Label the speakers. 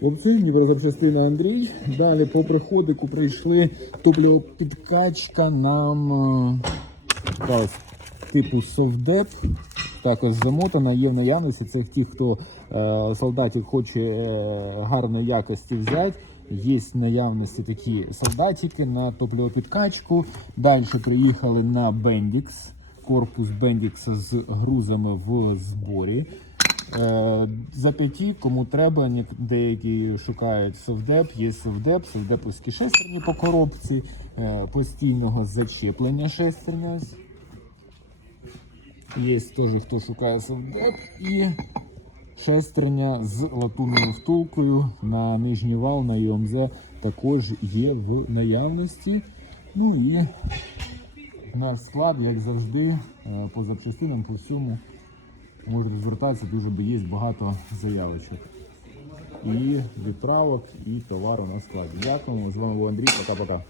Speaker 1: Хлопці, Дніпрозапчастина Андрій. Далі по приходику прийшли топлівопідкачка нам е, ось типу совдеп. Також замотана, є в наявності. Це ті, хто е, солдатів хоче е, гарної якості взяти. Є в наявності такі солдатики на топливопідкачку. Далі приїхали на Бендікс. Корпус Бендікса з грузами в зборі. Е, За п'яті, кому треба, деякі шукають совдеп, є совдеп, совдеповські шестерні по коробці, е, постійного зачеплення шестерня. Є теж, хто шукає совдеп і шестерня з латунною втулкою на нижній вал на ЮМЗ також є в наявності. Ну і наш склад, як завжди, е, по запчастинам, по всьому можна звертатися, дуже є багато заявочок. І відправок, і товару на складі. Дякуємо. З вами був Андрій. Пока-пока.